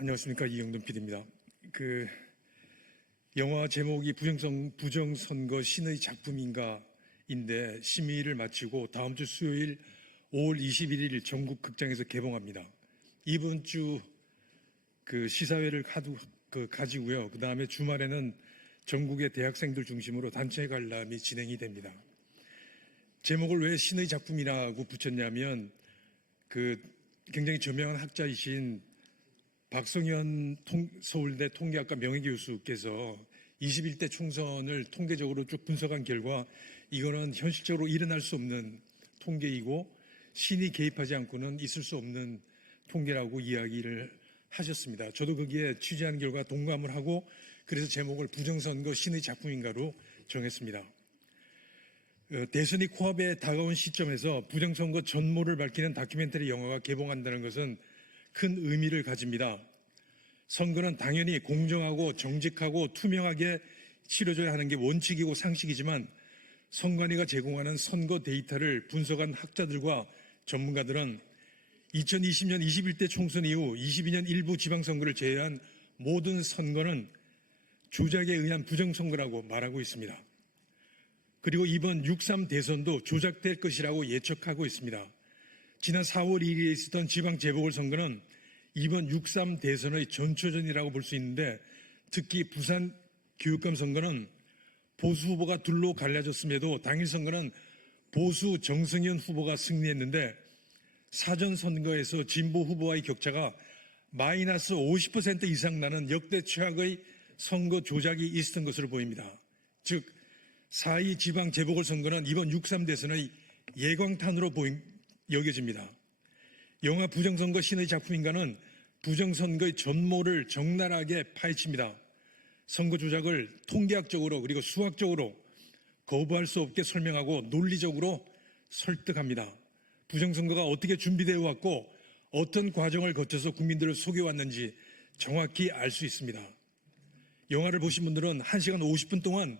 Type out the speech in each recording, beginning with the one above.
안녕하십니까. 이영돈 PD입니다. 영화 제목이 부정선거 신의 작품인가인데 심의를 마치고 다음 주 수요일 5월 21일 전국 극장에서 개봉합니다. 이번 주 시사회를 가지고요. 그 다음에 주말에는 전국의 대학생들 중심으로 단체 관람이 진행이 됩니다. 제목을 왜 신의 작품이라고 붙였냐면 굉장히 저명한 학자이신 박성현 서울대 통계학과 명예교수께서 21대 총선을 통계적으로 쭉 분석한 결과 이거는 현실적으로 일어날 수 없는 통계이고 신이 개입하지 않고는 있을 수 없는 통계라고 이야기를 하셨습니다. 저도 거기에 취재한 결과 동감을 하고 그래서 제목을 부정선거 신의 작품인가로 정했습니다. 대선이 코앞에 다가온 시점에서 부정선거 전모를 밝히는 다큐멘터리 영화가 개봉한다는 것은 큰 의미를 가집니다. 선거는 당연히 공정하고 정직하고 투명하게 치러져야 하는 게 원칙이고 상식이지만 선관위가 제공하는 선거 데이터를 분석한 학자들과 전문가들은 2020년 21대 총선 이후 22년 일부 지방선거를 제외한 모든 선거는 조작에 의한 부정선거라고 말하고 있습니다. 그리고 이번 6.3 대선도 조작될 것이라고 예측하고 있습니다. 지난 4월 2일에 있었던 지방 재보궐선거는 이번 6.3 대선의 전초전이라고 볼 수 있는데 특히 부산 교육감 선거는 보수 후보가 둘로 갈라졌음에도 당일 선거는 보수 정승현 후보가 승리했는데 사전 선거에서 진보 후보와의 격차가 마이너스 50% 이상 나는 역대 최악의 선거 조작이 있었던 것으로 보입니다. 즉 4.2 지방 재보궐선거는 이번 6.3 대선의 예광탄으로 여겨집니다. 영화 부정선거 신의 작품인가는 부정선거의 전모를 적나라하게 파헤칩니다. 선거 조작을 통계학적으로 그리고 수학적으로 거부할 수 없게 설명하고 논리적으로 설득합니다. 부정선거가 어떻게 준비되어 왔고 어떤 과정을 거쳐서 국민들을 속여왔는지 정확히 알 수 있습니다. 영화를 보신 분들은 1시간 50분 동안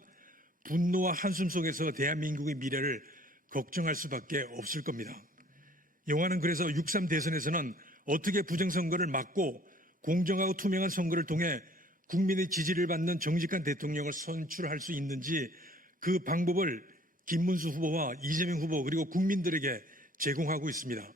분노와 한숨 속에서 대한민국의 미래를 걱정할 수밖에 없을 겁니다. 영화는 그래서 6.3 대선에서는 어떻게 부정선거를 막고 공정하고 투명한 선거를 통해 국민의 지지를 받는 정직한 대통령을 선출할 수 있는지 그 방법을 김문수 후보와 이재명 후보 그리고 국민들에게 제공하고 있습니다.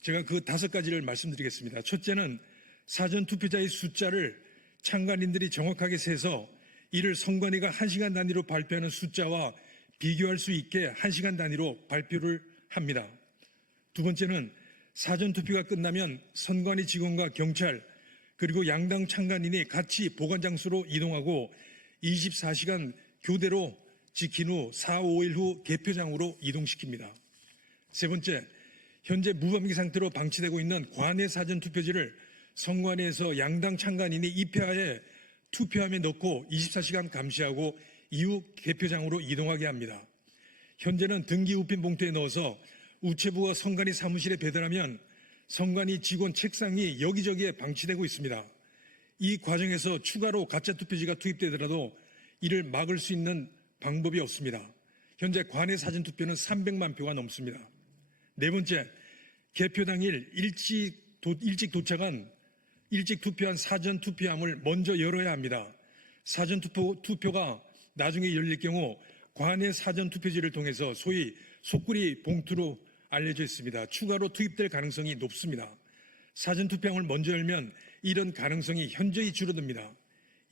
제가 그 5가지를 말씀드리겠습니다. 첫째는 사전투표자의 숫자를 참관인들이 정확하게 세서 이를 선관위가 1시간 단위로 발표하는 숫자와 비교할 수 있게 1시간 단위로 발표를 합니다. 두 번째는 사전투표가 끝나면 선관위 직원과 경찰 그리고 양당 참관인이 같이 보관장소로 이동하고 24시간 교대로 지킨 후 4, 5일 후 개표장으로 이동시킵니다. 세 번째, 현재 무방비 상태로 방치되고 있는 관외 사전투표지를 선관위에서 양당 참관인이 입회하에 투표함에 넣고 24시간 감시하고 이후 개표장으로 이동하게 합니다. 현재는 등기 우편 봉투에 넣어서 우체부가 선관위 사무실에 배달하면 선관위 직원 책상이 여기저기에 방치되고 있습니다. 이 과정에서 추가로 가짜 투표지가 투입되더라도 이를 막을 수 있는 방법이 없습니다. 현재 관외 사전투표는 300만 표가 넘습니다. 네 번째, 개표 당일 일찍 투표한 사전투표함을 먼저 열어야 합니다. 사전투표가 나중에 열릴 경우 관외 사전투표지를 통해서 소위 속구리 봉투로 알려져 있습니다. 추가로 투입될 가능성이 높습니다. 사전투표함을 먼저 열면 이런 가능성이 현저히 줄어듭니다.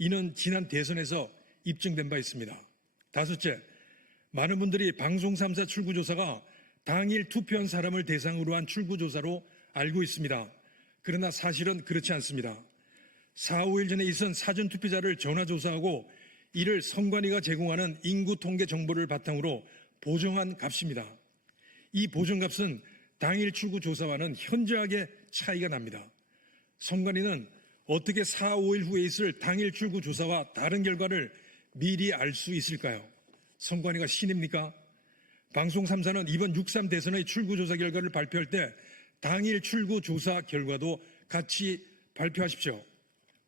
이는 지난 대선에서 입증된 바 있습니다. 다섯째, 많은 분들이 방송 3사 출구조사가 당일 투표한 사람을 대상으로 한 출구조사로 알고 있습니다. 그러나 사실은 그렇지 않습니다. 4, 5일 전에 있은 사전투표자를 전화조사하고 이를 선관위가 제공하는 인구 통계 정보를 바탕으로 보정한 값입니다. 이 보정값은 당일 출구 조사와는 현저하게 차이가 납니다. 선관위는 어떻게 4, 5일 후에 있을 당일 출구 조사와 다른 결과를 미리 알 수 있을까요? 선관위가 신입니까? 방송 3사는 이번 6.3 대선의 출구 조사 결과를 발표할 때 당일 출구 조사 결과도 같이 발표하십시오.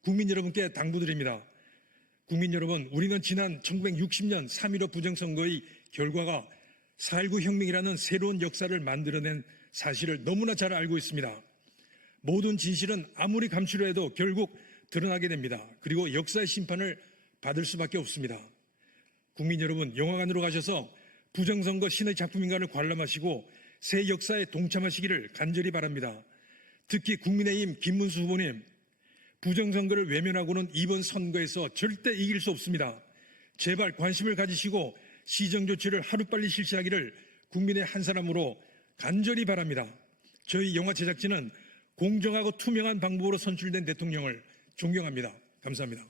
국민 여러분께 당부드립니다. 국민 여러분, 우리는 지난 1960년 3.15 부정선거의 결과가 4.19 혁명이라는 새로운 역사를 만들어낸 사실을 너무나 잘 알고 있습니다. 모든 진실은 아무리 감추려 해도 결국 드러나게 됩니다. 그리고 역사의 심판을 받을 수밖에 없습니다. 국민 여러분, 영화관으로 가셔서 부정선거 신의 작품인가를 관람하시고 새 역사에 동참하시기를 간절히 바랍니다. 특히 국민의힘 김문수 후보님, 부정선거를 외면하고는 이번 선거에서 절대 이길 수 없습니다. 제발 관심을 가지시고 시정조치를 하루빨리 실시하기를 국민의 한 사람으로 간절히 바랍니다. 저희 영화 제작진은 공정하고 투명한 방법으로 선출된 대통령을 존경합니다. 감사합니다.